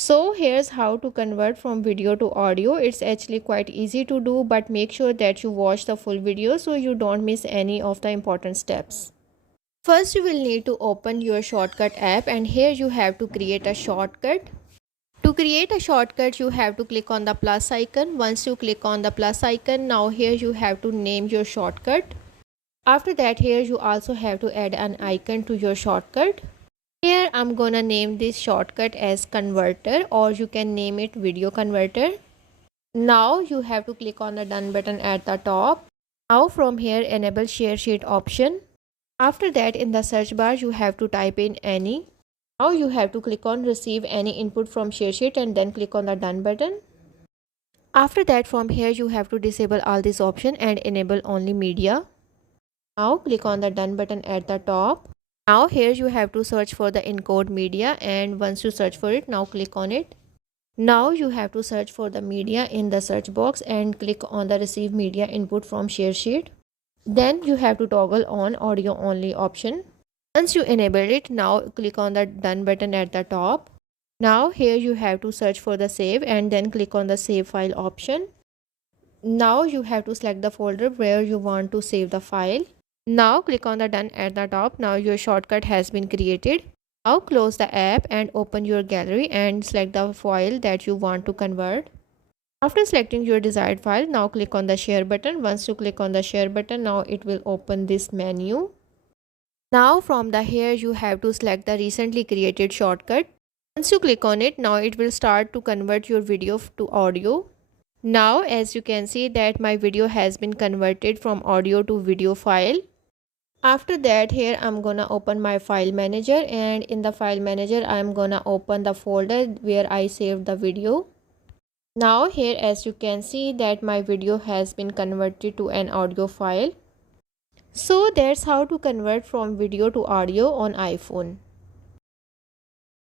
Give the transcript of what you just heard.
So here's how to convert from video to audio. It's actually quite easy to do, but make sure that you watch the full video so you don't miss any of the important steps. First, you will need to open your shortcut app, and here you have to create a shortcut. To create a shortcut, you have to click on the plus icon. Once you click on the plus icon, now here you have to name your shortcut. After that, here you also have to add an icon to your shortcut. Here I'm gonna name this shortcut as converter, or you can name it video converter. Now you have to click on the done button at the top. Now from here enable share sheet option. After that, in the search bar you have to type in any. Now you have to click on receive any input from share sheet and then click on the done button. After that, from here you have to disable all this option and enable only media. Now click on the done button at the top. Now here you have to search for the encode media, and once you search for it, now click on it. Now you have to search for the media in the search box and click on the receive media input from share sheet. Then you have to toggle on audio only option. Once you enable it, now click on the done button at the top. Now here you have to search for the save and then click on the save file option. Now you have to select the folder where you want to save the file. Now click on the done at the top. Now your shortcut has been created. Now close the app and open your gallery and select the file that you want to convert. After selecting your desired file, now click on the share button. Once you click on the share button, now it will open this menu. Now from the here you have to select the recently created shortcut. Once you click on it, now it will start to convert your video to audio. Now as you can see that my video has been converted from audio to video file. After that, here I'm gonna open my file manager, and in the file manager I'm gonna open the folder where I saved the video. Now here as you can see that my video has been converted to an audio file. So that's how to convert from video to audio on iPhone.